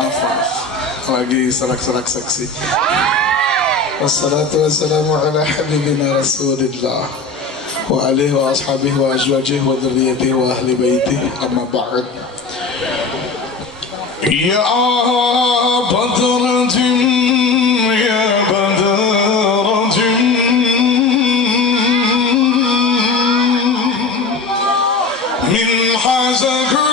maaf. Lagi serak-serak seksi. Wassalatu wassalamu ala habibina Rasulillah wa alihi wa ashabihi wa azwajihi wa dhurriyyatihi wa ahli baitihi, amma ba'd. Ya Badratin, ya Badratin, min hazakul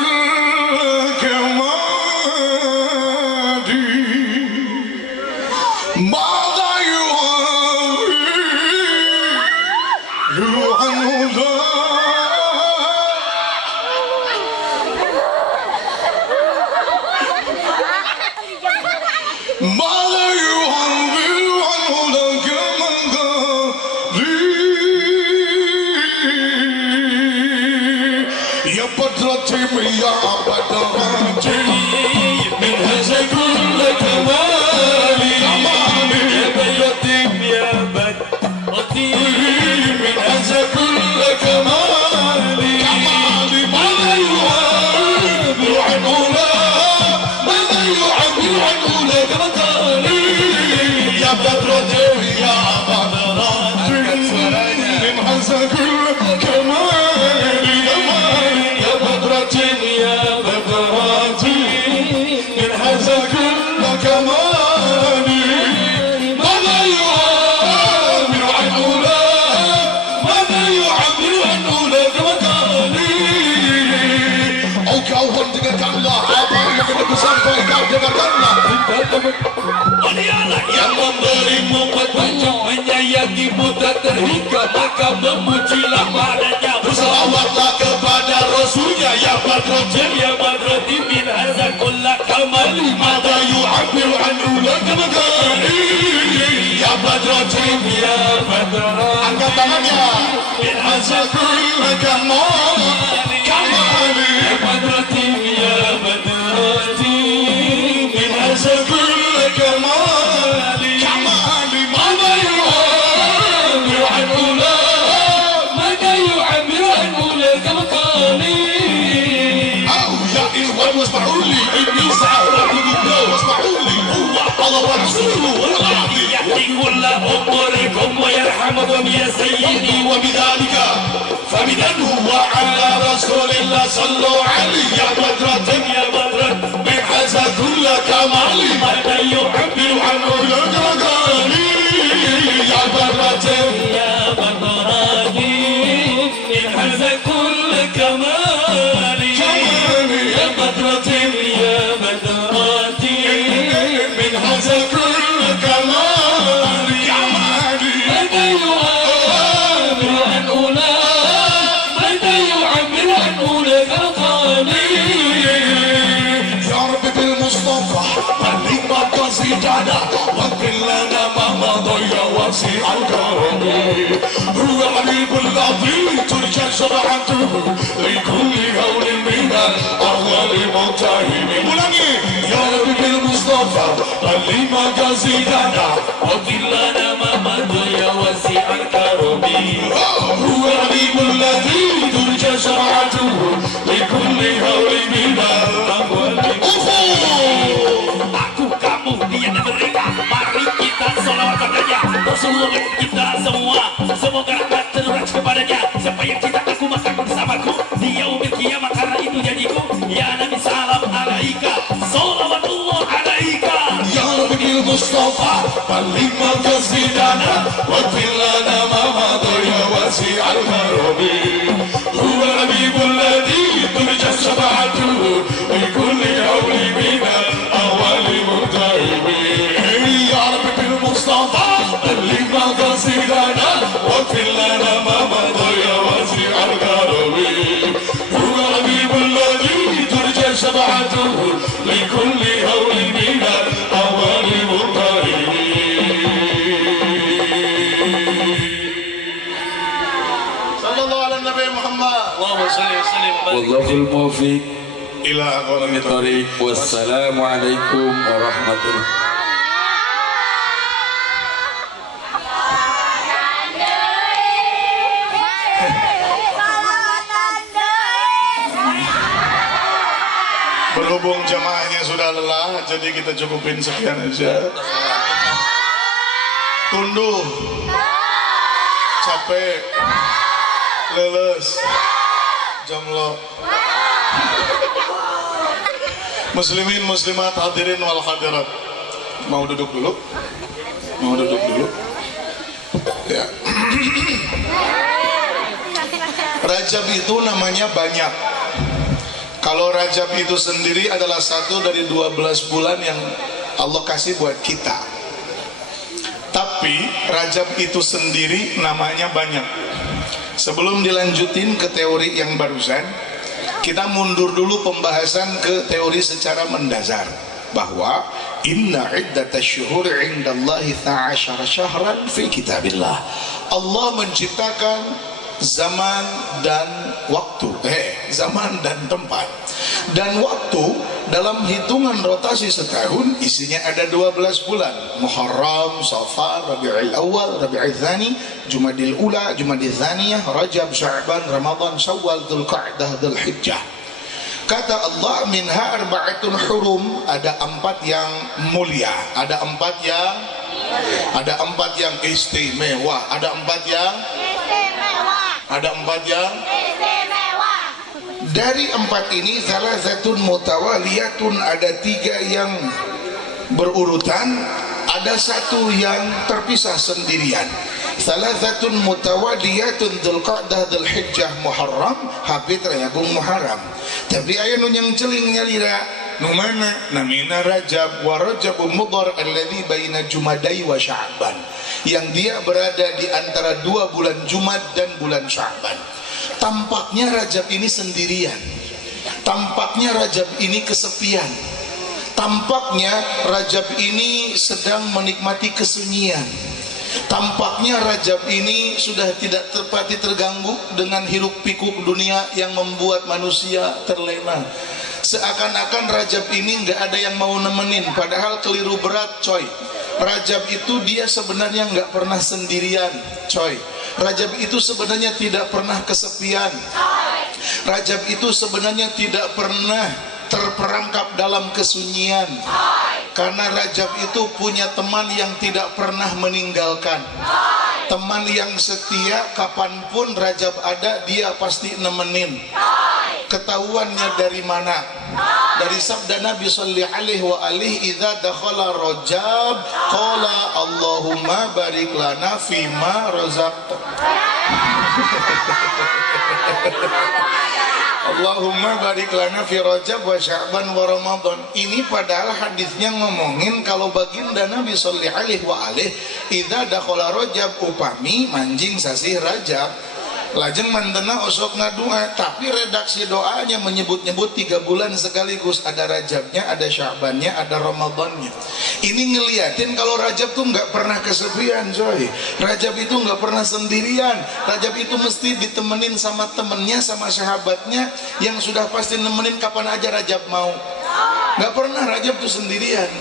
ya Badratin, min hazakul kamali, ya Badratin, ya Badratin, min hazakul kamali, ماذا يعبر عن أولى، ماذا يعبر عن أولى كمثالي، يا Badratin, ya Badratin, min hazakul kamali. يا بدراتي من هزك كمالي، ماذا يعبر عن أولى، ماذا يعبر عن أولى كمكاني. أو كون تكلم apa yang aku sampaikan dengarkanlah. Yang memberimu petunjuk, menyayangimu tak terhingga, maka memujilah padanya, bersalawatlah kepada Rasulnya. Ya Badratin, ya Badratin, min hazakul kamali, mada yu'abbiru an ulaka makani. Ya Badratin, ya Badratin, angkat tangannya, min hazakul kamali, kamali. Ya Badratin, ya Badratin, min hazakul kamali, kamali. Mada yu'abbiru an ulaka, mada yu'abbiru an ulaka makani. واسمعوا لي اني سأعرض الدو، واسمعوا لي هو الله ورسوله والعظيم يهدي كل اموركم ويرحمكم يا سيدي. وبذلك فمن هو على رسول الله صلوا عليه. يا بدرة، يا بدرة، من حزى كل كمالي، ماذا يعبر عن أولاد مكاني. يا بدرة، يا بدرة، من حزى كل كمالي، يا بدرة، يا بدرة، من هزك الكمال، ماذا يعبر عن أولى، ماذا يعبر عن أولى كمالي. يا رب بالمصطفى بلغ قصيدنا واغفر لنا ما مضى يا واسع الكرم. هو حبيب العظيم ترجى شفاعته لكل هول من الأهوال المتهم. يا رب بالمصطفى بلغ قصيدنا واغفر لنا ما مضى يا واسع الكرم. هو حبيب الذي ترجى شفاعته لكل هول من الأهوال المتهم. Aku, kamu, dia dan mereka, mari kita salawat padanya, Rasulullah kita semua, semoga rahmat tercurah kepadanya. Siapa yang cinta aku maka bersamaku di yaumil kiamat, karena itu janjiku. Ya Nabi salam alaika, salawatullah alaika. Ya Rabbil Mustafa balligh maqasidana waghfir lana ma madha ya wasi'al karami. Huwa habibul ladzi turja shafa'atuhu li kulli hawli min al-awwali murtahibi. Ya Rabbil Mustafa balligh maqasidana waghfir lana ma madha ya wasi'al karami. Huwa habibul ladzi turja shafa'atuhu li kulli hawli min al-awwali murtahibi. Sallallahu ala Nabi Muhammad. Allahumma salli wa sallim wa barik. Wallahul muwaffiq ila aqwamit thariq. Wassalamu alaikum warahmatullahi. Berhubung jamaahnya sudah lelah, jadi kita cukupin sekian aja. Tunduh, capek, leles, jomblo. Muslimin muslimat hadirin wal hadirat, mau duduk dulu? Mau duduk dulu? Ya. Rajab itu namanya banyak. Kalau Rajab itu sendiri adalah satu dari 12 bulan yang Allah kasih buat kita. Tapi Rajab itu sendiri namanya banyak. Sebelum dilanjutin ke teori yang barusan, kita mundur dulu pembahasan ke teori secara mendasar, bahwa inna iddatash syuhuri 'indallahi 12 syahran fi kitabillah. Allah menciptakan zaman dan waktu, zaman dan tempat. Dan waktu dalam hitungan rotasi setahun isinya ada 12 bulan. Muharram, Safar, Rabiul Awal, Rabiul Tsani, Jumadil Ula, Jumadil Tsaniyah, Rajab, Sya'ban, Ramadan, Syawal, Dzulqa'dah, Dzulhijjah. Kata Allah, minha arba'atun hurum, ada 4 yang mulia, ada 4 yang istimewa, ada 4 yang dari 4 ini salasatun mutawaliyatun, ada 3 yang berurutan, ada 1 yang terpisah sendirian. Salasatun mutawaliyatun Dzulqa'dah, Dzulhijjah, Muharram, habit rayagung Muharram. Tapi aya nu yang celing nyalira nu mana namina Rajab wa Rajabun Mudhar alladzi baina Jumadai wa Sya'ban, yang dia berada di antara 2 bulan Jumad dan bulan Sya'ban. Tampaknya Rajab ini sendirian, tampaknya Rajab ini kesepian, tampaknya Rajab ini sedang menikmati kesunyian, tampaknya Rajab ini sudah tidak terganggu dengan hiruk pikuk dunia yang membuat manusia terlena. Seakan-akan Rajab ini nggak ada yang mau nemenin, padahal keliru berat coy. Rajab itu dia sebenarnya nggak pernah sendirian coy. Rajab itu sebenarnya tidak pernah kesepian. Rajab itu sebenarnya tidak pernah terperangkap dalam kesunyian. Karena Rajab itu punya teman yang tidak pernah meninggalkan. Teman yang setia, kapanpun Rajab ada dia pasti nemenin. Ketahuannya dari mana? Dari sabda Nabi sallallahu alaihi wa alihi, idza dakhala Rajab qala Allahumma barik lana fima razaqta. Allahumma barik lana fi Rajab wa Sya'ban wa Ramadan. Ini padahal hadisnya ngomongin kalau baginda Nabi sallallahu alaihi wa alihi idza dakhala Rajab, upami manjing sasih Rajab lajeng mantena osok ngadua, tapi redaksi doanya menyebut-nyebut 3 bulan sekaligus, ada Rajabnya, ada Sya'bannya, ada Ramadannya. Ini ngeliatin kalau Rajab tuh nggak pernah kesepian coy. Rajab itu nggak pernah sendirian. Rajab itu mesti ditemenin sama temennya, sama sahabatnya yang sudah pasti nemenin kapan aja Rajab mau. Nggak pernah Rajab tuh sendirian.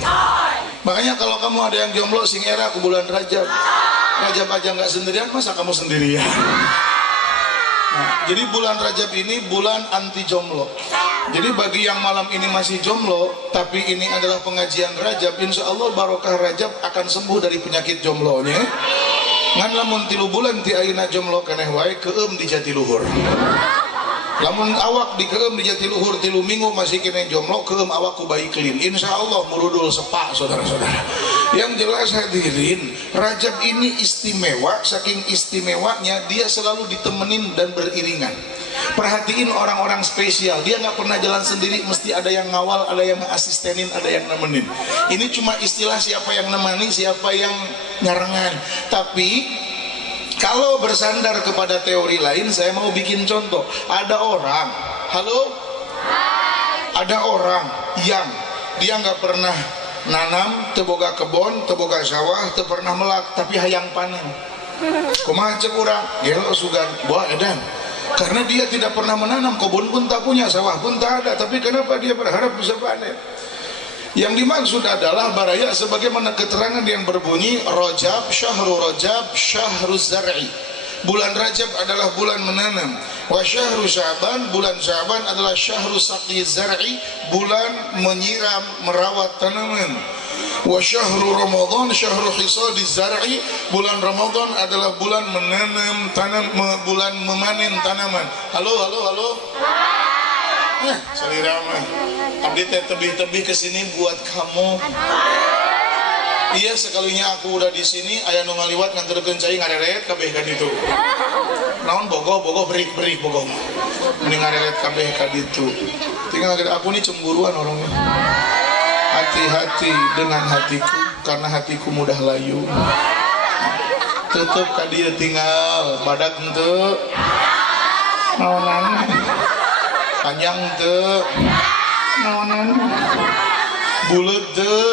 Makanya kalau kamu ada yang jomblo sing era ke bulan Rajab, Rajab aja nggak sendirian, masa kamu sendirian? Nah, jadi bulan Rajab ini bulan anti jomblo. Jadi bagi yang malam ini masih jomblo, tapi ini adalah pengajian Rajab, insya Allah barokah Rajab akan sembuh dari penyakit jomblonya. Ngan lamun 3 bulan ti ayeuna jomblo keneh wae keum di Jatiluhur. Lamun awak di keum di Jatiluhur 3 minggu masih kena jomblo, keum awak ku bayi kelin. Insya Allah murudul sepak saudara-saudara. Yang jelas hadirin, Rajab ini istimewa, saking istimewanya dia selalu ditemenin dan beriringan. Perhatiin orang-orang spesial, dia nggak pernah jalan sendiri, mesti ada yang ngawal, ada yang asistenin, ada yang nemenin. Ini cuma istilah siapa yang nemani, siapa yang nyarengan. Tapi kalau bersandar kepada teori lain, saya mau bikin contoh. Ada orang, halo? Ada orang yang dia nggak pernah nanam, teboga kebon, teboga sawah, teu pernah melak, tapi hayang panen. Kumaha cek urang? Gelo sugan, buah edan. Karena dia tidak pernah menanam, kebun pun tak punya, sawah pun tak ada, tapi kenapa dia berharap bisa panen? Yang dimaksud adalah baraya sebagaimana keterangan yang berbunyi Rajab, Syahrul Zar'i. bulan Rajab adalah bulan menanam. Wa syahru Sya'ban, bulan Sya'ban adalah syahru saqi zar'i, bulan menyiram merawat tanaman. Wa syahru Ramadan syahru hisadi zar'i, bulan Ramadan adalah bulan menanam bulan memanen tanaman. Halo. Selera mah. Abdi teh tebih-tebih kesini buat kamu. Iya, sekalinya aku udah di sini aya nu ngaliwat nganterkeun cai ngareret kabeh ka ditu. Naon bogoh berik bogoh. Mending ngareret kabeh ka ditu. Tinggal aku nih cemburuan orangnya. Hati-hati dengan hatiku karena hatiku mudah layu. Tetep ka dieu tinggal badak henteu. Naonan. Panjang henteu. Naonan. Buleut teu.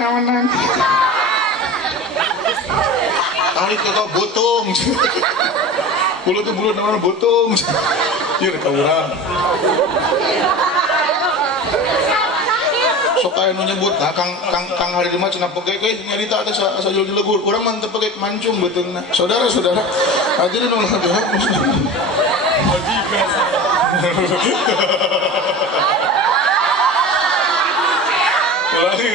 Naonan. Tarik kata botong. Buleut teh buleut naon botong. Ieu ka urang. Sok aya nu nyebut nah Kang Hari mah cenah pegek nyarita teh asa jul-julegur urang mah teu pegek mancung beteungna. Saudara-saudara hadirin ulah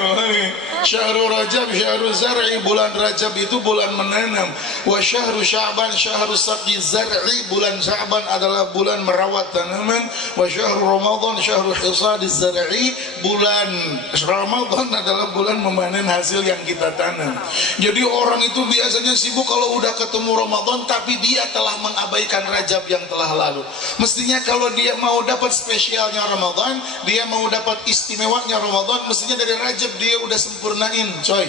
ulangi. Syahrul Rajab syahrul zar'i, bulan Rajab itu bulan menanam. Wa syahrul Sya'ban syahrul saqi zar'i, bulan Sya'ban adalah bulan merawat tanaman. Wa syahrul Ramadan syahrul hisadi zar'i, bulan Ramadan adalah bulan memanen hasil yang kita tanam. Jadi orang itu biasanya sibuk kalau udah ketemu Ramadan, tapi dia telah mengabaikan Rajab yang telah lalu. Mestinya kalau dia mau dapat spesialnya Ramadan, dia mau dapat istimewanya Ramadan, mestinya dari Rajab dia udah sempurnain, coy.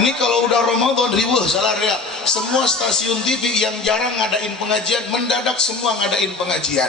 Ini kalau udah Ramadan riweuh salaria. Semua stasiun TV yang jarang ngadain pengajian mendadak semua ngadain pengajian.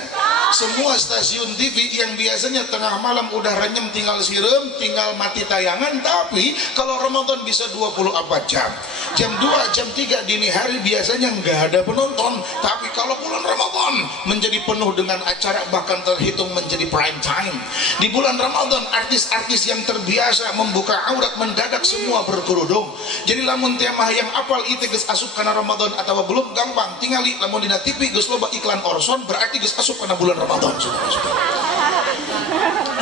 Semua stasiun TV yang biasanya tengah malam udah renyem tinggal siram, tinggal mati tayangan, tapi kalau Ramadan bisa 24 jam. Jam 2, jam 3 dini hari biasanya nggak ada penonton, tapi kalau bulan Ramadan menjadi penuh dengan acara, bahkan terhitung menjadi prime time. Di bulan Ramadan artis-artis yang terbiasa membuka aurat mendadak semua berkerudung. Jadi lamun teh mah yang apal itu geus asup kana Ramadan atau belum gampang tingali lamun dina TV geus loba iklan Orson berarti geus asup kana bulan Ramadan.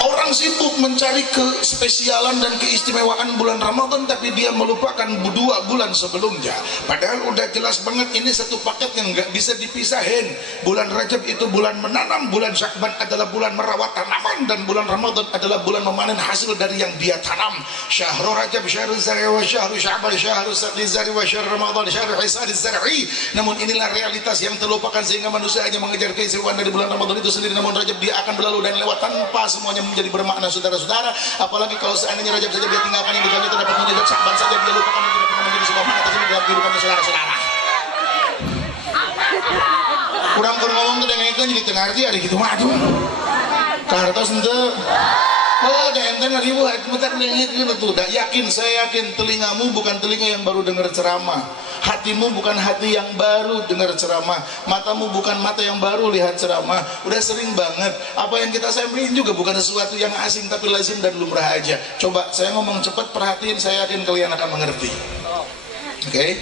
Orang sibuk mencari kespesialan dan keistimewaan bulan Ramadan, tapi dia melupakan 2 bulan sebelumnya. Padahal udah jelas banget ini satu paket yang nggak bisa dipisahin. Bulan Rajab itu bulan menanam, bulan Sya'ban adalah bulan merawat tanaman, dan bulan Ramadan adalah bulan memanen hasil dari yang dia tanam. Syahrul Rajab syahrul zar'i wa syahrul Sya'ban syahrul saqi zar'i wa syahrul Ramadan syahrul hisadi zar'i. Namun inilah realitas yang terlupakan sehingga manusia hanya mengejar keistimewaan dari bulan Ramadan itu sendiri. Namun Rajab dia akan berlalu dan lewat tanpa semuanya menjadi bermakna, saudara-saudara. Apalagi kalau seandainya Rajab saja dia tinggalkan, yang dilanjutkan dapat menjadi Sya'ban saja dia lupakan, yang tidak pernah menjadi sebuah makna tersebut dalam kehidupannya, saudara-saudara. Kurang ngomong tuh dengekeun jadi teu ngarti ari kitu mah aduh. Kartos henteu. Oh, da ente ngariweuh eta mah teh dengekeun tuh. Da yakin, saya yakin telingamu bukan telinga yang baru dengar ceramah. Hatimu bukan hati yang baru dengar ceramah. Matamu bukan mata yang baru lihat ceramah. Udah sering banget. Apa yang kita sampaikan juga bukan sesuatu yang asing, tapi lazim dan lumrah aja. Coba saya ngomong cepat, perhatiin, saya yakin kalian akan mengerti. Oke?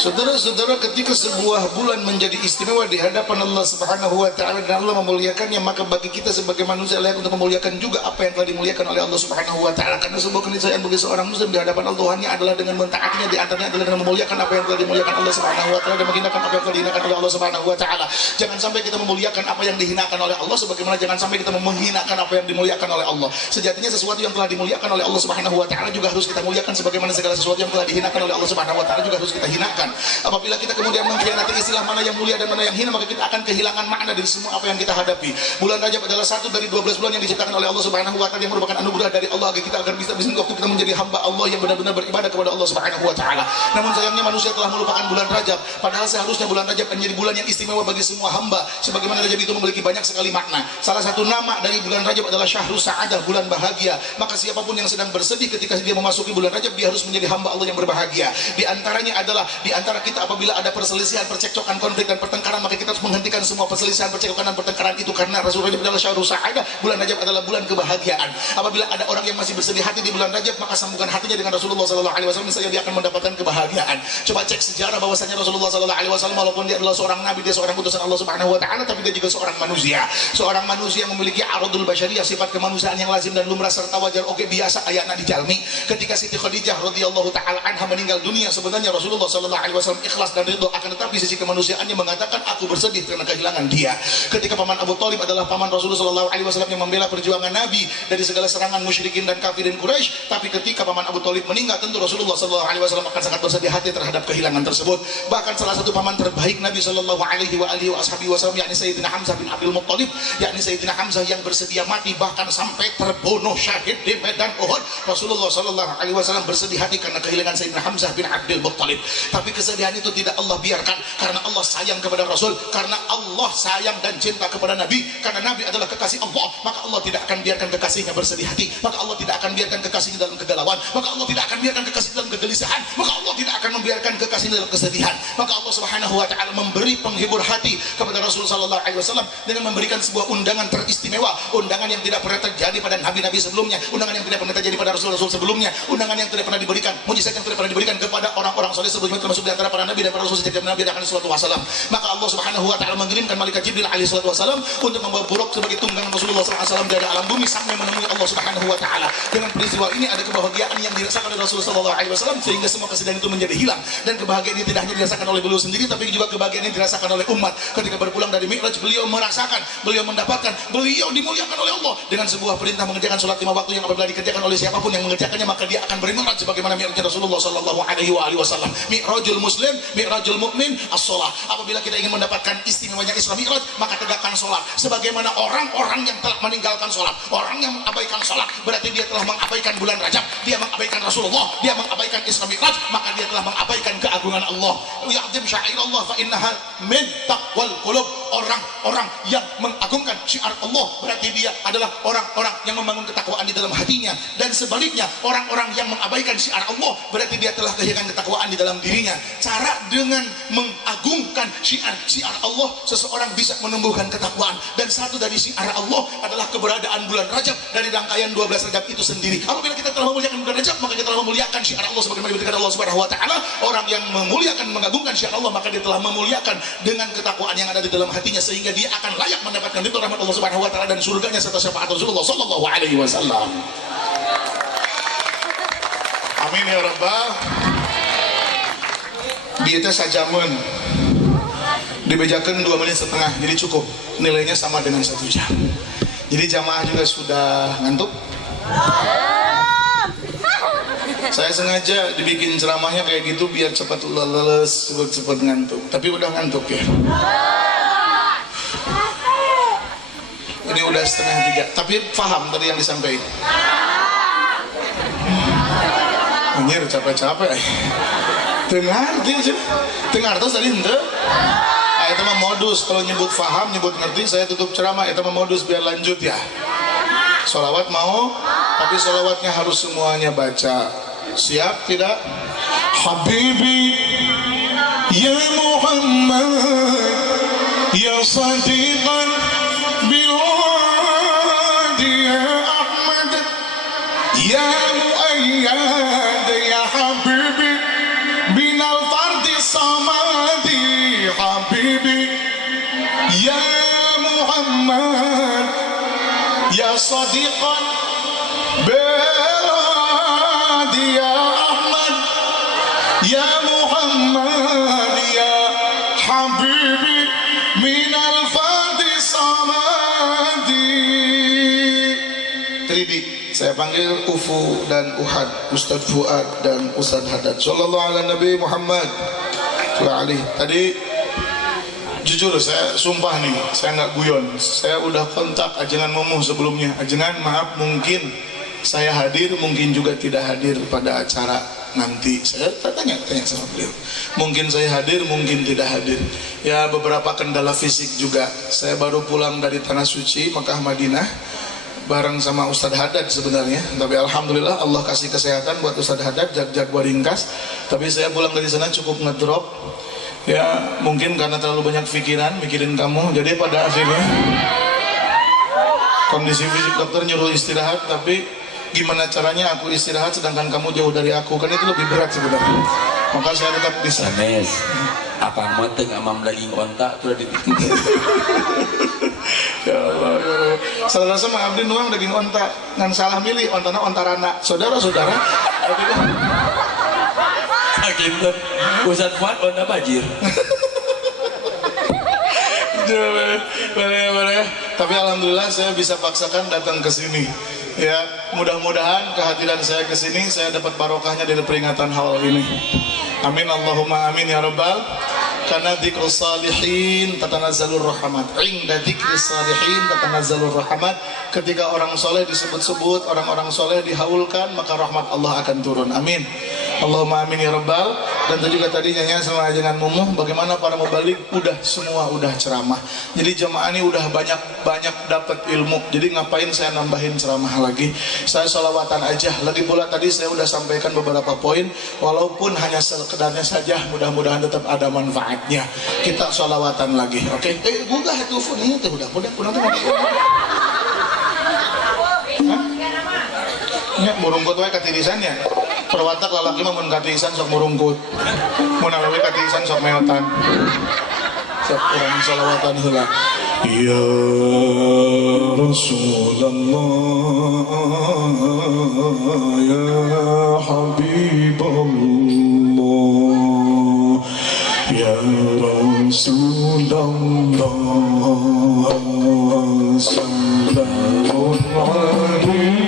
Saudara-saudara, ketika sebuah bulan menjadi istimewa di hadapan Allah Subhanahu wa taala dan Allah memuliakannya, maka bagi kita sebagai manusia layak untuk memuliakan juga apa yang telah dimuliakan oleh Allah Subhanahu wa taala. Karena sebuah keniscayaan bagi seorang muslim di hadapan Allah hanya adalah dengan mentaatinya, di antaranya adalah dengan memuliakan apa yang telah dimuliakan Allah Subhanahu wa taala dan menghinakan apa yang telah dihinakan oleh Allah Subhanahu wa taala. Jangan sampai kita memuliakan apa yang dihinakan oleh Allah, sebagaimana jangan sampai kita menghinakan apa yang dimuliakan oleh Allah. Sejatinya sesuatu yang telah dimuliakan oleh Allah Subhanahu wa taala juga harus kita muliakan, sebagaimana segala sesuatu yang telah dihinakan oleh Allah Subhanahu wa taala juga harus kita hinakan. Apabila kita kemudian mengkhianati istilah mana yang mulia dan mana yang hina, maka kita akan kehilangan makna dari semua apa yang kita hadapi. Bulan Rajab adalah satu dari 12 bulan yang diciptakan oleh Allah Subhanahu wa taala, yang merupakan anugerah dari Allah agar kita bisa waktu kita menjadi hamba Allah yang benar-benar beribadah kepada Allah Subhanahu wa taala. Namun sayangnya manusia telah melupakan bulan Rajab, padahal seharusnya bulan Rajab menjadi bulan yang istimewa bagi semua hamba, sebagaimana Rajab itu memiliki banyak sekali makna. Salah satu nama dari bulan Rajab adalah Syahrul Sa'adah, bulan bahagia. Maka siapapun yang sedang bersedih ketika dia memasuki bulan Rajab, dia harus menjadi hamba Allah yang berbahagia. Di antaranya adalah antara kita apabila ada perselisihan, percekcokan, konflik dan pertengkaran, maka kita harus menghentikan semua perselisihan, percekcokan dan pertengkaran itu, karena Rasul Rajab adalah syahrul sa'adah, bulan Rajab adalah bulan kebahagiaan. Apabila ada orang yang masih bersedih hati di bulan Rajab, maka sambungkan hatinya dengan Rasulullah sallallahu alaihi wasallam, misalnya dia akan mendapatkan kebahagiaan. Coba cek sejarah bahwasanya Rasulullah sallallahu alaihi wasallam walaupun dia adalah seorang nabi, dia seorang utusan Allah Subhanahu wa taala, tapi dia juga seorang manusia. Seorang manusia yang memiliki aradul basyariyah, sifat kemanusiaan yang lazim dan lumrah serta wajar oke biasa ayatna dijalmi. Ketika Siti Khadijah radhiyallahu taala anha meninggal dunia, sebenarnya Rasulullah sallallahu alaihi wasallam ikhlas dan ridho, akan tetapi sisi kemanusiaannya mengatakan aku bersedih karena kehilangan dia. Ketika paman Abu Thalib adalah paman Rasulullah sallallahu alaihi wasallam yang membela perjuangan Nabi dari segala serangan musyrikin dan kafirin Quraisy, tapi ketika paman Abu Thalib meninggal, tentu Rasulullah sallallahu alaihi wasallam akan sangat bersedih hati terhadap kehilangan tersebut. Bahkan salah satu paman terbaik Nabi sallallahu alaihi wasallam yakni Sayyidina Hamzah bin Abdul Muttalib, yakni Sayyidina Hamzah yang bersedia mati bahkan sampai terbunuh syahid di medan Uhud. Rasulullah sallallahu alaihi wasallam bersedih hati karena kehilangan Sayyidina Hamzah bin Abdul Muttalib. Tapi kesedihan itu tidak Allah biarkan, karena Allah sayang kepada Rasul, karena Allah sayang dan cinta kepada Nabi, karena Nabi adalah kekasih Allah, maka Allah tidak akan biarkan kekasihnya bersedih hati, maka Allah tidak akan biarkan kekasihnya dalam kegalauan, maka Allah tidak akan biarkan kekasih dalam kegelisahan, maka Allah tidak akan membiarkan kekasihnya dalam kesedihan. Maka Allah Subhanahu wa taala memberi penghibur hati kepada Rasul sallallahu alaihi wasallam dengan memberikan sebuah undangan teristimewa, undangan yang tidak pernah terjadi pada nabi-nabi sebelumnya, undangan yang tidak pernah terjadi pada rasul-rasul sebelumnya, undangan yang tidak pernah diberikan, mukjizat yang tidak pernah diberikan kepada orang-orang saleh sebelumnya, termasuk di antara para nabi dan para rasul sejak Nabi alaihi wasallam. Maka Allah Subhanahu wa taala mengirimkan malaikat Jibril alaihi wasallam untuk membawa buruk sebagai tunggangan Rasulullah sallallahu alaihi wasallam dari alam bumi sampai menemui Allah Subhanahu wa taala. Dengan peristiwa ini ada kebahagiaan yang dirasakan oleh Rasulullah sallallahu alaihi wasallam, sehingga semua kesedihan itu menjadi hilang, dan kebahagiaan ini tidak hanya dirasakan oleh beliau sendiri, tapi juga kebahagiaan ini dirasakan oleh umat. Ketika berpulang dari Mi'raj, beliau merasakan, beliau mendapatkan, beliau dimuliakan oleh Allah dengan sebuah perintah mengerjakan sholat 5 waktu yang apabila dikerjakan oleh siapapun yang mengerjakannya, maka dia akan bermi'raj sebagaimana mi'rajnya Rasulullah sallallahu alaihi wasallam. Mi'rajul muslim, mi'rajul mukmin as-shalah. Apabila kita ingin mendapatkan istimewanya Isra Mi'raj, maka tegakkan sholat sebagaimana orang-orang yang telah meninggalkan sholat. Orang yang mengabaikan sholat berarti dia telah mengabaikan bulan Rajab, dia mengabaikan Rasulullah, dia mengabaikan Isra Mi'raj, maka dia telah mengabaikan keagungan Allah. Ya'zim syairallah fa innaha min taqwal qulub. Orang-orang yang mengagungkan syiar Allah berarti dia adalah orang-orang yang membangun ketakwaan di dalam hatinya, dan sebaliknya orang-orang yang mengabaikan syiar Allah berarti dia telah kehilangan ketakwaan di dalam dirinya. Cara dengan mengagungkan syiar Allah, seseorang bisa menumbuhkan ketakwaan, dan satu dari syiar Allah adalah keberadaan bulan Rajab dari rangkaian 12 Rajab itu sendiri. Apabila kita telah memuliakan bulan Rajab, maka kita telah memuliakan syiar Allah sebagaimana diberikan Allah Subhanahu wa taala. Orang yang memuliakan, mengagungkan syiar Allah, maka dia telah memuliakan dengan ketakwaan yang ada di dalam hatinya, sehingga dia akan layak mendapatkan ridho rahmat Allah Subhanahu wa taala dan surganya serta syafaat Rasulullah sallallahu alaihi wasallam. Amin ya rabbal. Dia teh sajaman dibejakan 2,5 menit, jadi cukup, nilainya sama dengan 1 jam. Jadi jamaah juga sudah ngantuk. Saya sengaja dibikin ceramahnya kayak gitu biar cepat leles, cepat ngantuk. Tapi udah ngantuk ya. Ini udah 2:30, tapi paham tadi yang disampaikan. Anjir capek-capek. Dengar terus tadi ente. Itu mah modus, kalau nyebut faham, nyebut ngerti, saya tutup ceramah. Itu mah modus biar lanjut ya. Sholawat mau, tapi sholawatnya harus semuanya baca. Siap tidak? Habibi ya Muhammad ya Sadiqan bil wadi ya Ahmad ya Muayyad ya Habibi binal fardi samadi Habibi ya Muhammad ya Sadiqan bil ya Ahmad ya Muhammad ya Habibi minal fadhi samadi. Tridi, saya panggil Ufu dan Uhad, Ustadz Fuad dan Ustadz Haddad. Sallallahu ala Nabi Muhammad. Tadi jujur saya sumpah nih, saya nggak guyon. Saya udah kontak Ajengan Momo sebelumnya. Ajengan maaf, mungkin saya hadir, mungkin juga tidak hadir pada acara nanti. Saya tanya sama beliau, mungkin saya hadir, mungkin tidak hadir. Ya beberapa kendala fisik juga. Saya baru pulang dari Tanah Suci Mekah Madinah bareng sama Ustadz Haddad sebenarnya, tapi alhamdulillah Allah kasih kesehatan buat Ustadz Haddad, jag ringkas. Tapi saya pulang dari sana cukup ngedrop, ya mungkin karena terlalu banyak pikiran mikirin kamu, jadi pada akhirnya kondisi fisik dokter nyuruh istirahat, tapi gimana caranya aku istirahat sedangkan kamu jauh dari aku, kan itu lebih berat sebenarnya. Maka saya tetap bisa. Apa mau tengah mam lagi kontak sudah dipikir. Ya Allah, ya Allah. Saudara sama abdi nuang daging onta ngan salah milih ontana ontarana. Saudara-saudara. Gitu. Ustaz Fuad onta bajir. Boleh. Tapi alhamdulillah saya bisa paksakan datang ke sini. Ya, mudah-mudahan kehadiran saya ke sini saya dapat barokahnya dari peringatan haul ini. Amin Allahumma amin ya rabbal. Karena dzikrus salihin tatanazzalur rahmat. Inda dzikris salihin tatanazzalur rahmat. Ketika orang soleh disebut-sebut, orang-orang soleh dihaulkan, maka rahmat Allah akan turun. Amin. Allahumma amin ya rabbal. Dan juga tadi nyanyian sama ajangan mumuh, bagaimana para mubalik semua udah ceramah. Jadi jemaah ini udah banyak dapat ilmu. Jadi ngapain saya nambahin ceramah lagi? Saya sholawatan aja. Lagi pula tadi saya udah sampaikan beberapa poin, walaupun hanya sekedarnya saja, mudah-mudahan tetap ada manfaatnya. Kita sholawatan lagi, oke? Gugah telepon ini tuh udah nya murungkut wae katirisan ya. Perwatak lalaki mah mun katirisan sok murungkut. Mun awewe katirisan sok meotan. Sok urang shalawatan heula. Ya Rasulullah ya Habibullah ya Rasulullah sallallahu alaihi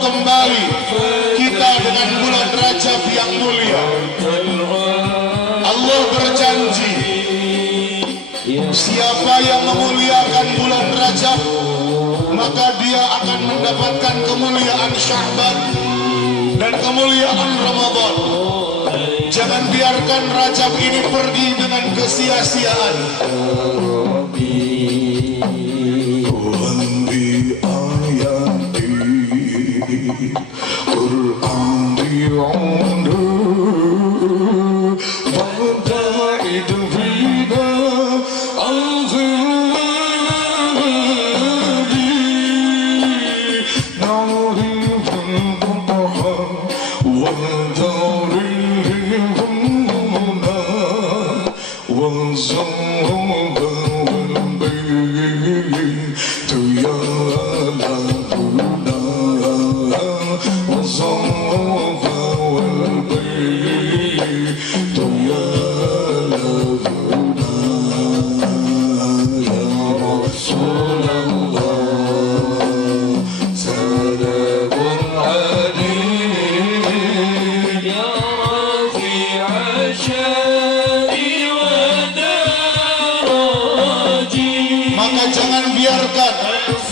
kembali kita dengan bulan Rajab yang mulia. Allah berjanji, siapa yang memuliakan bulan Rajab maka dia akan mendapatkan kemuliaan Sya'ban dan kemuliaan Ramadan. Jangan biarkan Rajab ini pergi dengan kesia-siaan. Quran di'undu Wada'id fina Al-Zilali Na'rifun Qutaha Wada'rihun Muna Wazawba Walbayyi Tuyala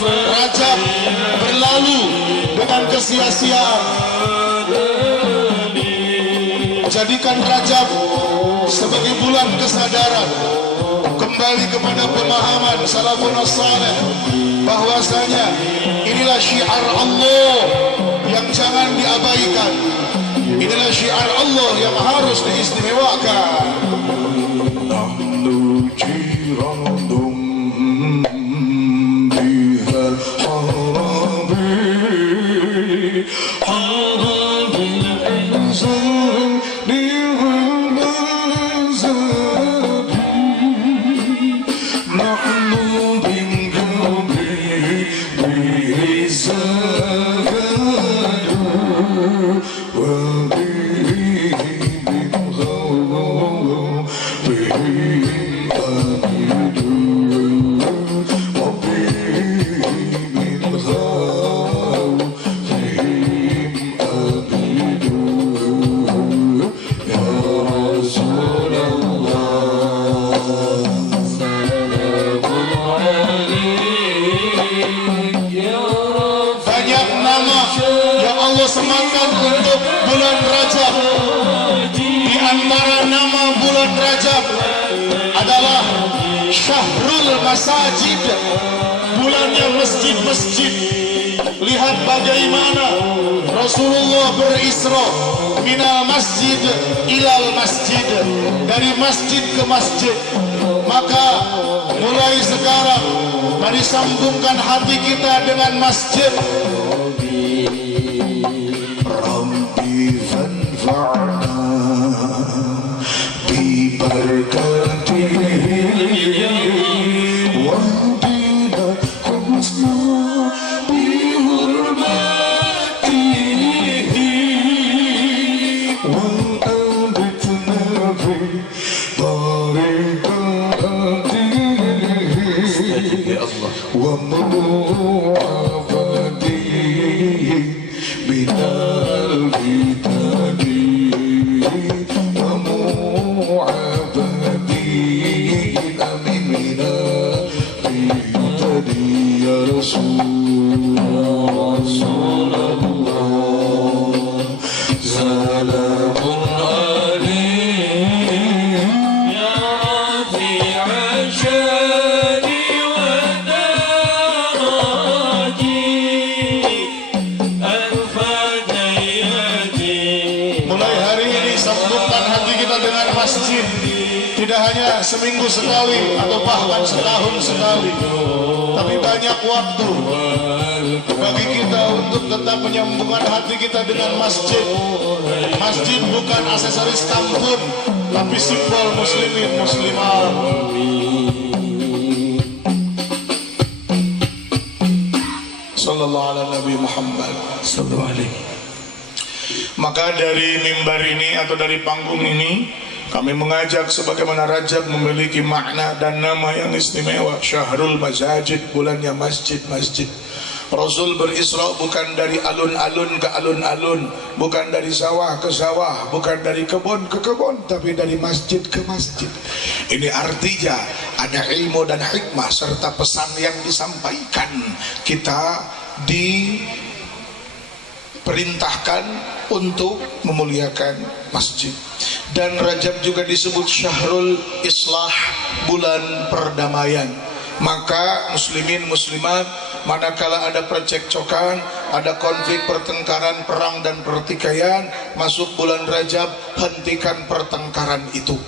Rajab berlalu dengan kesia-siaan. Jadikan Rajab sebagai bulan kesadaran, kembali kepada pemahaman salafun salih bahwasanya inilah syiar Allah yang jangan diabaikan, inilah syiar Allah yang harus diistimewakan. Nahnu jiradun Harabi Harabi Insan semangat untuk bulan Rajab. Di antara nama bulan Rajab adalah Syahrul Masajid, bulannya masjid-masjid. Lihat bagaimana Rasulullah berisra minal masjid ilal masjid, dari masjid ke masjid. Maka mulai sekarang mari sambungkan hati kita dengan masjid. Rabbi fanfa'na bi barakatihi wahdina husna bi hurmatihi wa ambitna fi tariqatihi wa mu'afatihi binal bitadi wa mu'afatihi amin minal bitadi ya Rasulullah salamun alaih Ya Rafi'a syari wa daraji al-fatayati. Mulai hari ini sambungkan hati kita dengan masjid. Tidak hanya seminggu sekali atau bahkan setahun sekali, tapi banyak waktu bagi kita untuk tetap menyambungkan hati kita dengan masjid. Masjid bukan aksesoris kampung, tapi simbol muslimin muslimat. Sallallahu ala Nabi Muhammad. Sallallahu alaihi. Maka dari mimbar ini atau dari panggung ini kami mengajak sebagaimana Rajab memiliki makna dan nama yang istimewa. Syahrul Masajid, bulannya masjid-masjid. Rasul berisra bukan dari alun-alun ke alun-alun, bukan dari sawah ke sawah, bukan dari kebun ke kebun, tapi dari masjid ke masjid. Ini artinya ada ilmu dan hikmah serta pesan yang disampaikan. Kita diperintahkan untuk memuliakan masjid. Dan Rajab juga disebut Syahrul Islah, bulan perdamaian. Maka muslimin muslimat, manakala ada percekcokan, ada konflik, pertengkaran, perang dan pertikaian, masuk bulan Rajab, hentikan pertengkaran itu.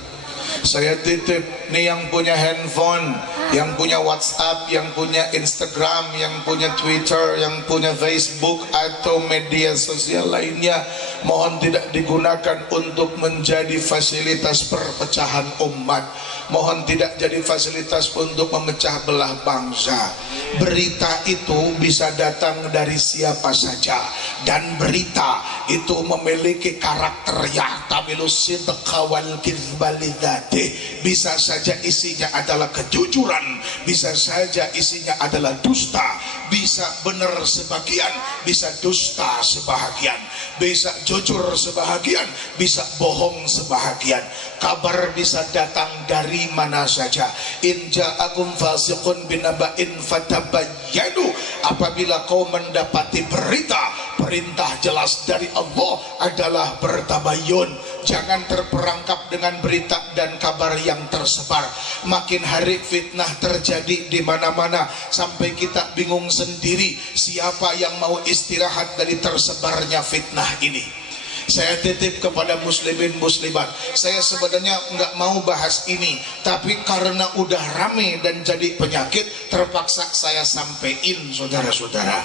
Saya titip nih yang punya handphone, yang punya WhatsApp, yang punya Instagram, yang punya Twitter, yang punya Facebook atau media sosial lainnya, mohon tidak digunakan untuk menjadi fasilitas perpecahan umat. Mohon tidak jadi fasilitas untuk memecah belah bangsa. Berita itu bisa datang dari siapa saja, dan berita itu memiliki karakter yahtamilus sidqa wal kizba lidzatih. Bisa saja isinya adalah kejujuran, bisa saja isinya adalah dusta, bisa benar sebagian, bisa dusta sebahagian, bisa jujur sebahagian, bisa bohong sebahagian. Kabar bisa datang dari mana saja. In ja'akum fasiqun binaba'in fatabayyanu. Apabila kau mendapati berita, perintah jelas dari Allah adalah bertabayyun. Jangan terperangkap dengan berita dan kabar yang tersebar. Makin hari fitnah terjadi di mana-mana sampai kita bingung sendiri siapa yang mau istirahat dari tersebarnya fitnah ini. Saya titip kepada muslimin muslimat, saya sebenarnya nggak mau bahas ini, tapi karena udah rame dan jadi penyakit, terpaksa saya sampaikan saudara-saudara,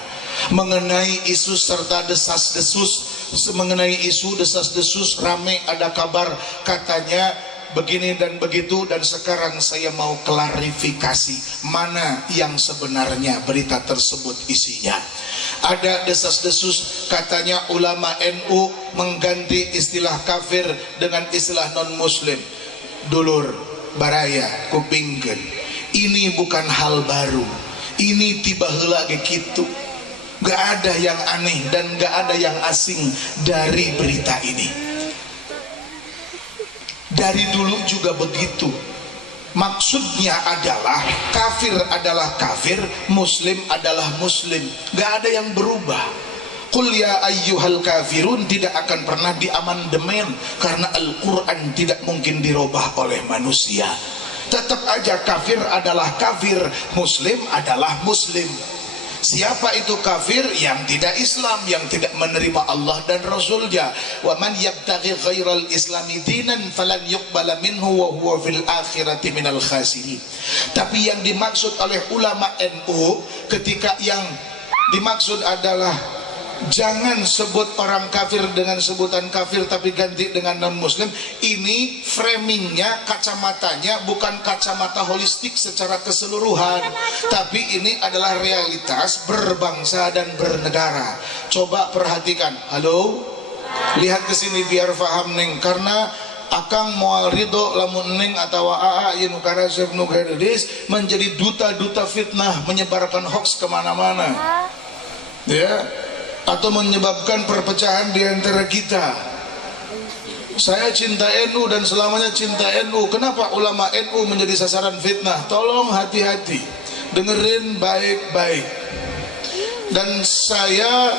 mengenai isu serta desas-desus, mengenai isu desas-desus rame, ada kabar katanya begini dan begitu, dan sekarang saya mau klarifikasi mana yang sebenarnya berita tersebut isinya. Ada desas-desus katanya ulama NU mengganti istilah kafir dengan istilah non muslim. Dulur baraya kupingkeun, ini bukan hal baru, ini tiba heula ge kitu. Gak ada yang aneh dan gak ada yang asing dari berita ini. Dari dulu juga begitu. Maksudnya adalah kafir adalah kafir, muslim adalah muslim. Gak ada yang berubah. Qul ya ayyuhal kafirun tidak akan pernah diamandemen, karena Al-Quran tidak mungkin dirubah oleh manusia. Tetap aja kafir adalah kafir, muslim adalah muslim. Siapa itu kafir? Yang tidak Islam, yang tidak menerima Allah dan Rasulnya. Wa man yabtaghi ghairal islami dinan falan yuqbala minhu wa huwa fil akhirati minal khasirin. Tapi yang dimaksud oleh ulama NU, ketika yang dimaksud adalah jangan sebut orang kafir dengan sebutan kafir tapi ganti dengan non muslim, ini framingnya, kacamatanya bukan kacamata holistik secara keseluruhan, tapi ini adalah realitas berbangsa dan bernegara. Coba perhatikan, halo, lihat ke sini biar paham neng, karena akang moal ridho lamun neng atau aa inu karasep nu gadis menjadi duta-duta fitnah, menyebarkan hoax kemana-mana, ya, atau menyebabkan perpecahan di antara kita. Saya cinta NU dan selamanya cinta NU. Kenapa ulama NU menjadi sasaran fitnah? Tolong hati-hati, dengerin baik-baik. Dan saya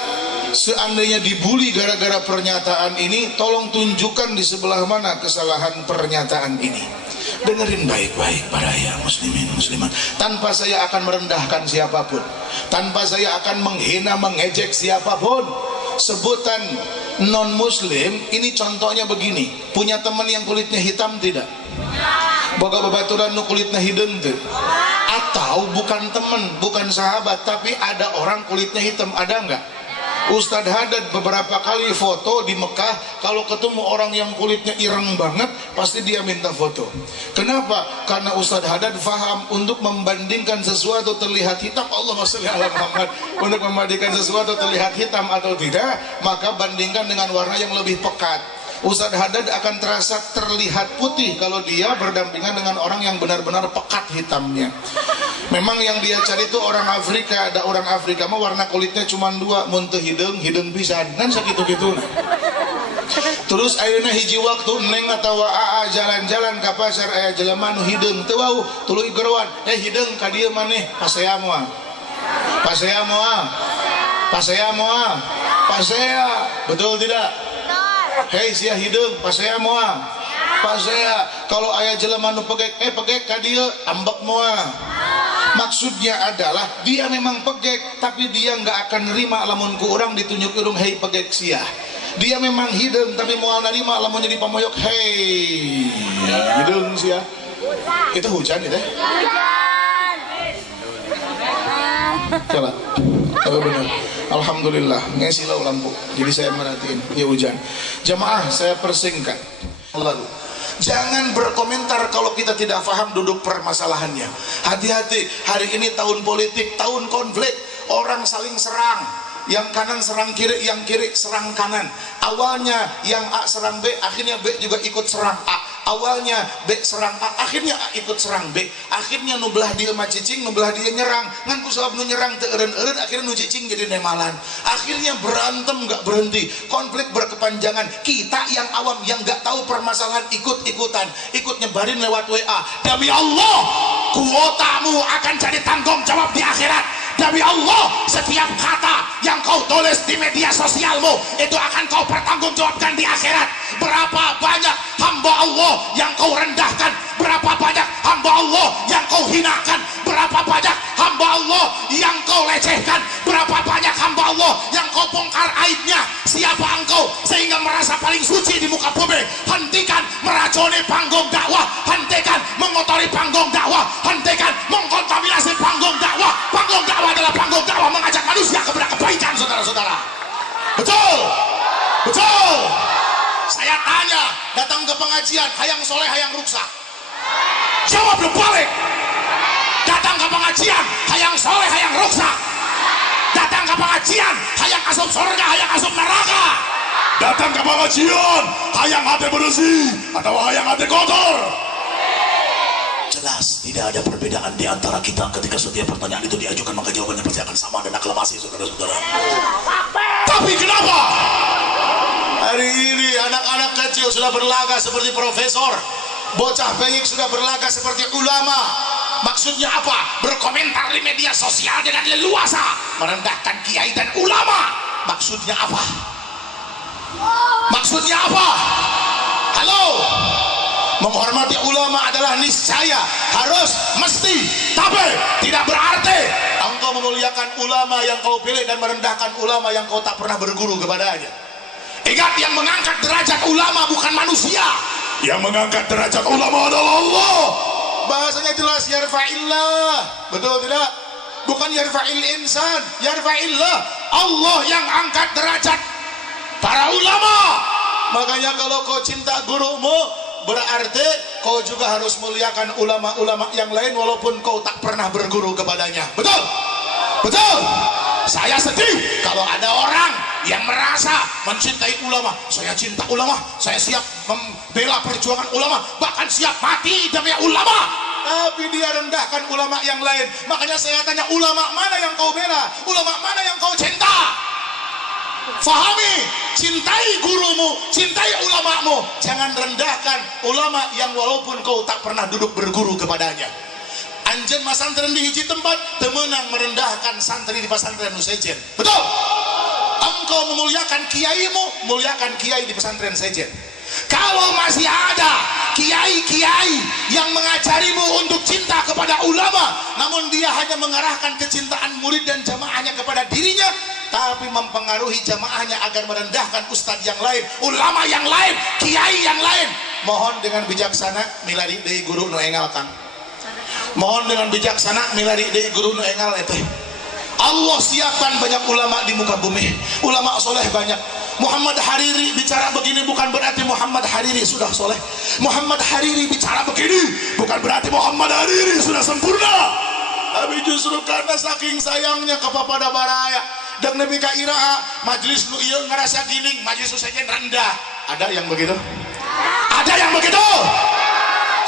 seandainya dibully gara-gara pernyataan ini, tolong tunjukkan di sebelah mana kesalahan pernyataan ini. Dengerin baik-baik para ya muslimin muslimat. Tanpa saya akan merendahkan siapapun, tanpa saya akan menghina mengejek siapapun. Sebutan non muslim ini contohnya begini. Punya teman yang kulitnya hitam tidak? Boga babaturan nu kulitnya hidung tuh. Atau bukan teman, bukan sahabat, tapi ada orang kulitnya hitam, ada enggak? Ustadz Hadad beberapa kali foto di Mekah, kalau ketemu orang yang kulitnya ireng banget pasti dia minta foto. Kenapa? Karena Ustadz Hadad faham untuk membandingkan sesuatu terlihat hitam, Allahumma sholli ala Muhammad, untuk membandingkan sesuatu terlihat hitam atau tidak, maka bandingkan dengan warna yang lebih pekat. Ustadz Hadad akan terasa terlihat putih kalau dia berdampingan dengan orang yang benar-benar pekat hitamnya. Memang yang dia cari itu orang Afrika. Ada orang Afrika mah warna kulitnya cuma dua, muntah hidung pisan kan sakitu-gitu. Terus ayeuna hiji waktu neng atau aa jalan-jalan ka pasar aya jelema nu hidung teu wau tuluy gerowan, hidung ka dieu maneh pasea moal. Pasea moal. Pasea moal. Pasea, betul tidak? Hei sia hidung pasea moal. Pasea, kalau aya jelema nu pegek pegek ka dieu ambek moal. Maksudnya adalah dia memang pegek, tapi dia nggak akan nerima lamun ku orang ditunjuk urung hei pegek sia. Dia memang hidung, tapi moal nerima lamun jadi pamoyok hei hidung sia. Itu hujan itu? Hujan. Salah. Oh benar. Alhamdulillah ngesilau lampu. Jadi saya merhatiin. Ya hujan. Jamaah saya persingkat. Lalu jangan berkomentar kalau kita tidak paham duduk permasalahannya. Hati-hati, hari ini tahun politik, tahun konflik, orang saling serang. Yang kanan serang kiri, yang kiri serang kanan. Awalnya yang A serang B, akhirnya B juga ikut serang A. Awalnya B serang A, akhirnya A ikut serang B. Akhirnya nu belah dia mah cicing, nu belah dia nyerang. Ngan ku sabab nu nyerang teu eureun-eureun, akhirnya nu cicing jadi nemalan. Akhirnya berantem gak berhenti, konflik berkepanjangan. Kita yang awam yang gak tahu permasalahan ikut-ikutan, ikut nyebarin lewat WA. Demi Allah, kuotamu akan jadi tanggung jawab di akhirat. Demi Allah, setiap kata yang kau tulis di media sosialmu itu akan kau pertanggungjawabkan di akhirat. Berapa banyak hamba Allah yang kau rendahkan, berapa banyak hamba Allah yang kau hinakan, berapa banyak hamba Allah yang kau lecehkan, berapa banyak hamba Allah yang kau bongkar aibnya. Siapa engkau sehingga merasa paling suci di muka bumi? Hentikan meracuni panggung dakwah, hentikan mengotori panggung dakwah, hentikan mengkontaminasi panggung dakwah. Panggung dakwah adalah panggung dakwah mengajak manusia kepada kebaikan, saudara-saudara. Betul, betul. Saya tanya, datang ke pengajian, hayang soleh, hayang ruksak. Jawab lu balik. Datang ke pengajian, hayang soleh, hayang ruksak. Datang ke pengajian, hayang asup surga, hayang asup neraka. Datang ke pengajian, hayang hati bersih atau hayang hati kotor. Jelas tidak ada perbedaan di antara kita ketika setiap pertanyaan itu diajukan, maka jawabannya pasti akan sama dan aklamasi, saudara-saudara. Tapi kenapa hari ini anak-anak kecil sudah berlaga seperti profesor, bocah peyik sudah berlaga seperti ulama? Maksudnya apa? Berkomentar di media sosial dengan leluasa, merendahkan kiai dan ulama. maksudnya apa? Maksudnya apa? Halo, menghormati ulama adalah niscaya, harus, mesti, tapi tidak berarti engkau memuliakan ulama yang kau pilih dan merendahkan ulama yang kau tak pernah berguru kepadanya. Ingat, yang mengangkat derajat ulama bukan manusia, yang mengangkat derajat ulama adalah Allah. Bahasanya jelas, yarfa'illah, betul tidak? Bukan yarfa'il insan, yarfa'illah. Allah yang angkat derajat para ulama. Makanya kalau kau cinta gurumu, berarti kau juga harus muliakan ulama-ulama yang lain walaupun kau tak pernah berguru kepadanya. Betul? Betul? Saya sedih kalau ada orang yang merasa mencintai ulama. Saya cinta ulama, saya siap membela perjuangan ulama, bahkan siap mati demi ulama, tapi dia rendahkan ulama yang lain. Makanya saya tanya, ulama mana yang kau bela? Ulama mana yang kau cinta? Fahami, cintai gurumu, cintai ulamamu. Jangan rendahkan ulama yang walaupun kau tak pernah duduk berguru kepadanya. Anjen masantren di hiji tempat temenang merendahkan santri di pesantren sejen. Betul? Engkau memuliakan kiaimu, muliakan kiai di pesantren sejen. Kalau masih ada kiai-kiai yang mengajarimu untuk cinta kepada ulama, namun dia hanya mengarahkan kecintaan murid dan jamaahnya kepada dirinya, tapi mempengaruhi jamaahnya agar merendahkan ustadz yang lain, ulama yang lain, kiai yang lain, mohon dengan bijaksana milari deui guru nu engal Kang. Mohon dengan bijaksana milari deui guru nu engal eteh. Allah siapkan banyak ulama di muka bumi, ulama soleh banyak. Muhammad Hariri bicara begini bukan berarti Muhammad Hariri sudah soleh. Muhammad Hariri bicara begini bukan berarti Muhammad Hariri sudah sempurna, tapi justru karena saking sayangnya kepada baraya dan Nabi Kairaha majlis nu ieu ngerasa giling, majlis nu saja rendah. Ada yang begitu? Ada yang begitu?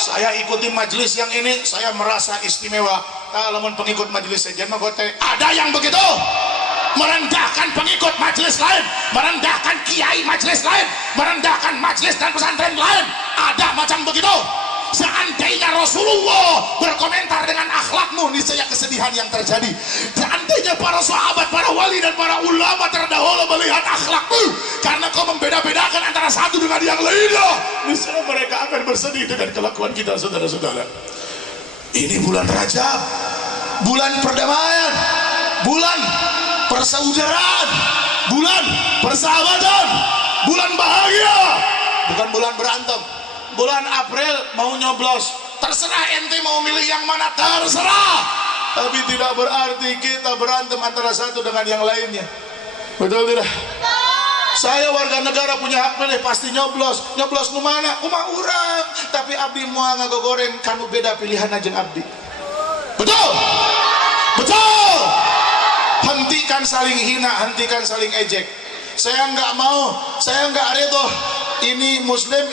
Saya ikuti majlis yang ini, saya merasa istimewa. Kalau pengikut majlis saja mah gote. Ada yang begitu? Merendahkan pengikut majlis lain, merendahkan kiai majlis lain, merendahkan majlis dan pesantren lain. Ada macam begitu? Seandainya Rasulullah berkomentar dengan akhlakmu, niscaya kesedihan yang terjadi. Seandainya para sahabat, para wali dan para ulama terdahulu melihat akhlakmu, karena kau membeda-bedakan antara satu dengan yang lainnya, niscaya mereka akan bersedih dengan kelakuan kita, saudara-saudara. Ini bulan Rajab, bulan perdamaian, bulan persaudaraan, bulan persahabatan, bulan bahagia, bukan bulan berantem. Bulan April mau nyoblos, terserah ente mau milih yang mana, terserah, tapi tidak berarti kita berantem antara satu dengan yang lainnya. Betul tidak? Saya warga negara punya hak pilih, pasti nyoblos. Nyoblos nu mana? Kumaha urang, tapi abdi moal ngagogoreng kanu beda pilihan ajeng abdi. Betul? Betul. Hentikan saling hina, hentikan saling ejek. Saya nggak mau, saya nggak ridho. Ini muslim,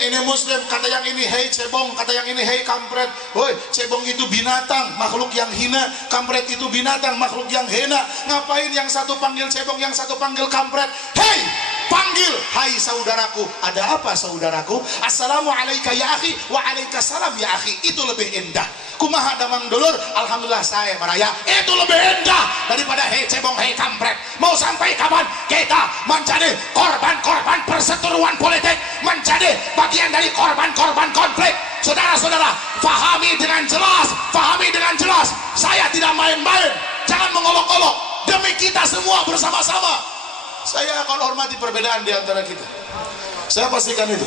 kata yang ini hei cebong, kata yang ini hei kampret. Woi, cebong itu binatang, makhluk yang hina. Kampret itu binatang, makhluk yang hina. Ngapain yang satu panggil cebong, yang satu panggil kampret? Hei, panggil, hai saudaraku. Ada apa saudaraku? Assalamualaikum ya akhi, waalaikumsalam ya akhi. Itu lebih indah. Kumaha damang dulur, alhamdulillah saya meraya. Itu lebih indah daripada hei cebong, hei kampret. Mau sampai kapan kita menjadi korban-korban perseteruan politik, menjadi bagian dari korban-korban konflik? Saudara-saudara, fahami dengan jelas, fahami dengan jelas. Saya tidak main-main, jangan mengolok-olok. Demi kita semua bersama-sama, saya akan hormati perbedaan di antara kita. Saya pastikan itu.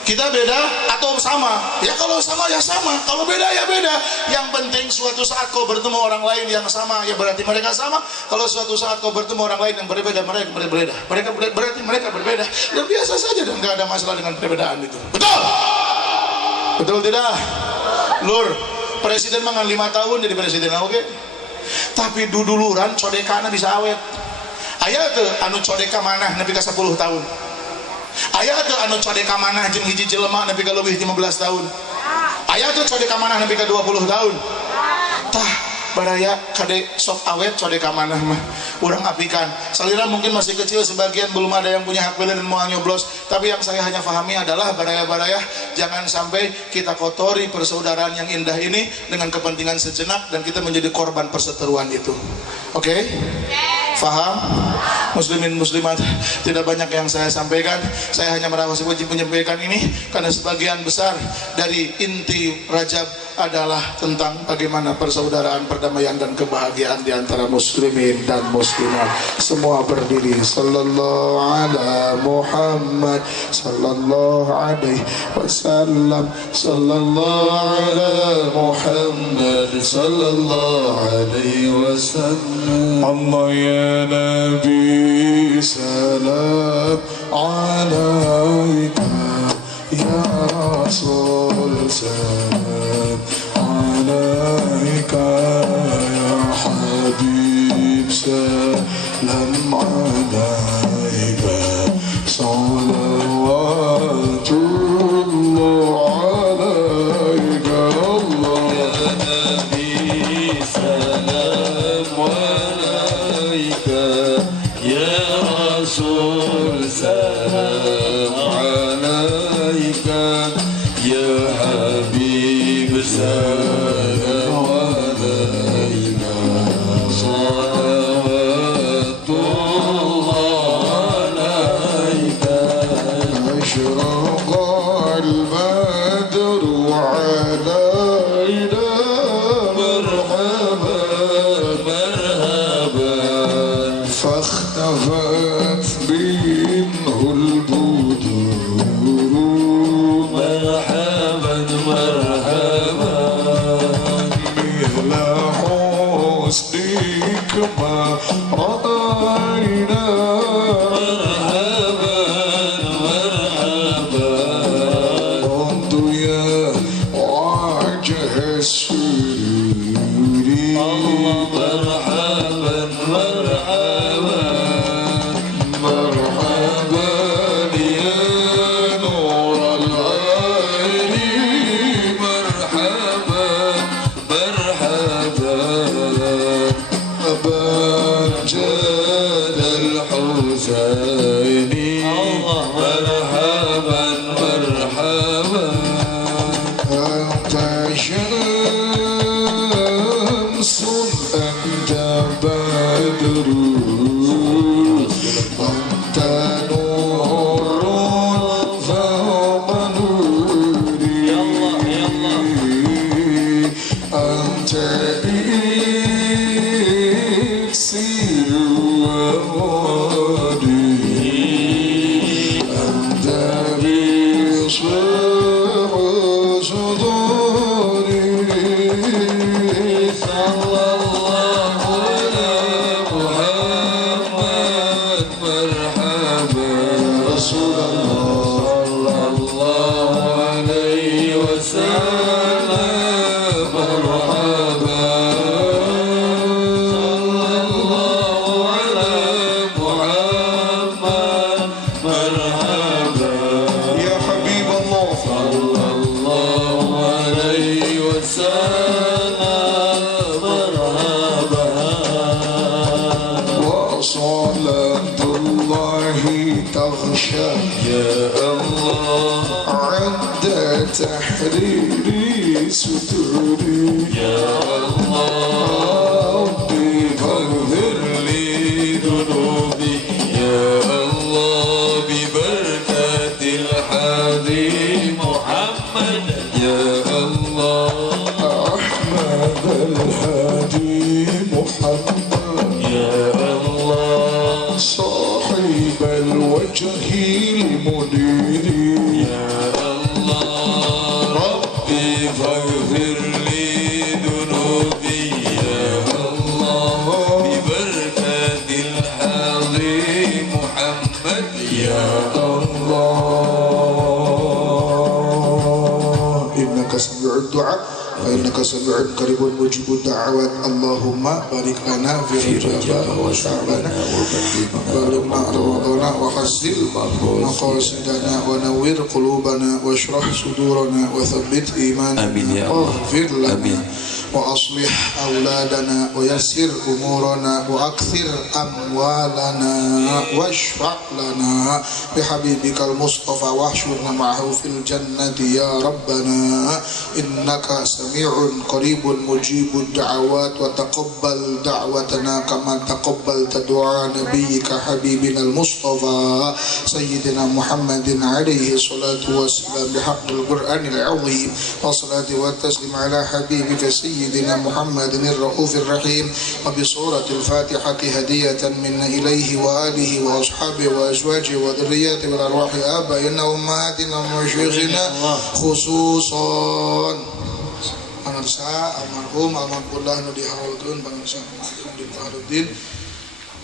Kita beda atau sama? Ya kalau sama ya sama, kalau beda ya beda. Yang penting suatu saat kau bertemu orang lain yang sama, ya berarti mereka sama. Kalau suatu saat kau bertemu orang lain yang berbeda, mereka berbeda. Berarti mereka berbeda. Dan biasa saja dan nggak ada masalah dengan perbedaan itu. Betul? Betul tidak? Lur, presiden mangan 5 tahun jadi presiden, oke? Tapi duduluran codekana bisa awet. Aya tuh anu codeka manah nepi ka 10 tahun. Aya tuh anu codeka manah jeung hiji jelema nepi ka leuwih 15 tahun. Aya tuh codeka manah nepi ka 20 tahun. Tah baraya kade sok awet codeka manah mah urang apikan. Salira mungkin masih kecil, sebagian belum ada yang punya hak pilih dan mau nyoblos. Tapi yang saya hanya pahami adalah baraya-baraya jangan sampai kita kotori persaudaraan yang indah ini dengan kepentingan sejenak dan kita menjadi korban perseteruan itu. Oke? Faham? Muslimin muslimat, tidak banyak yang saya sampaikan. Saya hanya merasa wajib menyampaikan ini karena sebagian besar dari inti Rajab adalah tentang bagaimana persaudaraan, perdamaian dan kebahagiaan di antara muslimin dan muslimat. Semua berdiri. Sallallahu ala Muhammad sallallahu alaihi wasallam. Sallallahu ala Muhammad sallallahu alaihi wasallam. Allah ya Nabi salam alaika ya Rasul salam alaika ya Habib salam alaika salawatullah alaika Allah ya Nabi salam alaika ya Rasul salam alaika ya Habib salam alaika salawatullah alaika ashraqa al-badru alaina marhaban marhaban fakhtabat minhu al-budur marhaban marhaban mithla husnik ma ra'ayna marhaban marhaban antu ya wajh as-sururi marhaban marhaban marhaban ya nur al-ayni marhaban marhaban abjad al-Husaini marhaban marhaban anta syamsun anta badrun anta nurun fawqa nuri anta iksir wa wadi anta misbah suduri sallallahu ala Muhammad marhaban Rasulullah sallallahu alaihi wasallam marhaban sallallahu ala Muhammad marhaban ya Habib Allah sallallahu alaihi wasallam marhaban wa salatullahi taghsha ya Allah adda tahriri suturi ya Allah Rabbi faghfir li dhunubi ya Allah bi barakatil hadi Muhammad ya Allah Ahmad al-Hadi Muhammad ya Allah صاحب الوجه المنير يا الله ربي فاغفر لي ذنوبي يا الله ببركة الحاضر محمد يا الله إنك سميع الدعاء فإنك سميع قريب مجيب الدعوات اللهم بارك لنا في رجب وشعبنا وبلغنا رمضان وحسن مقاصدنا ونور قلوبنا واشرح صدورنا وثبت إيماننا واغفر لنا وأصلح أولادنا ويسر أمورنا وأكثر أموالنا واشفع لنا بحبيبك المصطفى واحشرنا معه في الجنة يا ربنا إنك سميع قريب مجيب الدعوات وتقبل دعوتنا كما تقبلت دعاء نبيك حبيبنا المصطفى سيدنا محمد عليه الصلاة والسلام بحق القرآن العظيم والصلاة والتسليم على حبيبك سيدنا محمد الرؤوف الرحيم وبصورة الفاتحة هدية منا إليه وآله وأصحابه وأزواجه وذرياته والأرواح آبائنا وأمهاتنا ومشايخنا خصوصا Pangarsa almarhum almarhumullah nu dihaulkeun Pangarsa Muhammadin Fahrudin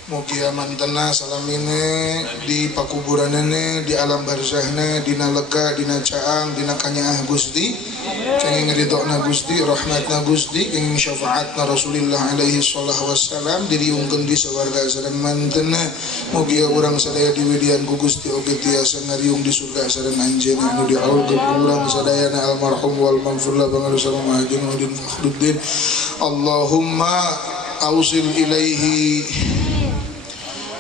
mugi mantena salamine di pakuburanana di alam barzahna dina lega dina caang dina kanyaah Gusti kenging ridona Gusti rahmatna Gusti kenging syafaatna Rasulullah alaihi sallallahu wassalam diriungkeun di sawarga sareng mantena mugi urang sadaya diwidian ku Gusti oge tiasa ngariung di surga sareng anjeunna nu diaulkeun urang sadayana almarhum wal maghfurlah pangarusa Muhammadin Fakhruddin Allahumma ausil ilaihi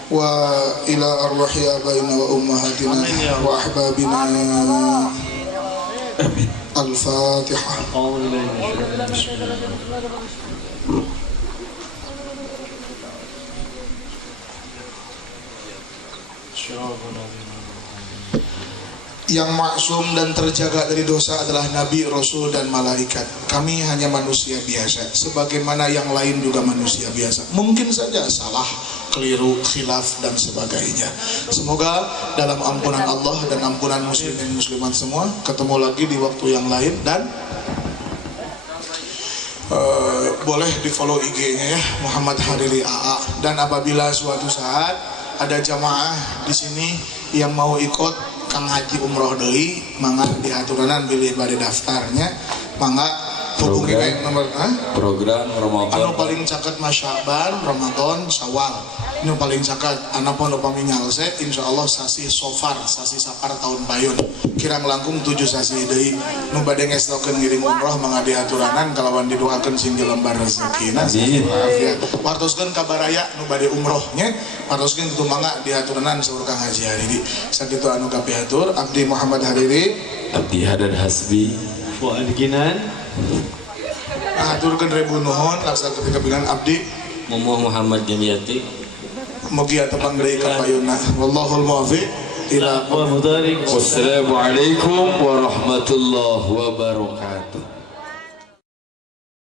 wa ila arwahi abaina wa ummahatina wa ahbabina al-Fatihah. Yang maksum dan terjaga dari dosa adalah Nabi, Rasul, dan malaikat. Kami hanya manusia biasa, sebagaimana yang lain juga manusia biasa. Mungkin saja salah, keliru, khilaf, dan sebagainya. Semoga dalam ampunan Allah dan ampunan muslimin muslimat semua ketemu lagi di waktu yang lain. Dan boleh di follow IG-nya ya, Muhammad Hariri AA. Dan apabila suatu saat ada jamaah di sini yang mau ikut Kang Haji umroh deui mangga diaturanan bilih bade daftarnya mangga hubungi bae nomor program Ramadan anu paling caket Masyaban Ramadan Syawal anu paling caket anapun upami nyalse insyaallah sasi Safar sasi Sapar tahun Bayun kirang langkung 7 sasi deui nu bade ngestokeun ngiring umroh mangga diaturanan kalawan didoakeun sing lembar rezekina afiat wartoskeun kabaraya nu bade umrohnya wartoskeun kitu mangga diaturanan saur Kang Haji Hariri sakitu anu kapiatur abdi Muhammad Hariri abdi Hadan Hasbi Fuad Ginan aturkeun ribu nuhun laksana ketika bilang abdi Mumu Muhammad Jamiyati mugi atepang deui ka payuna wallahul muwaffiq ila wa mudarik. Wassalamualaikum warahmatullahi wabarakatuh.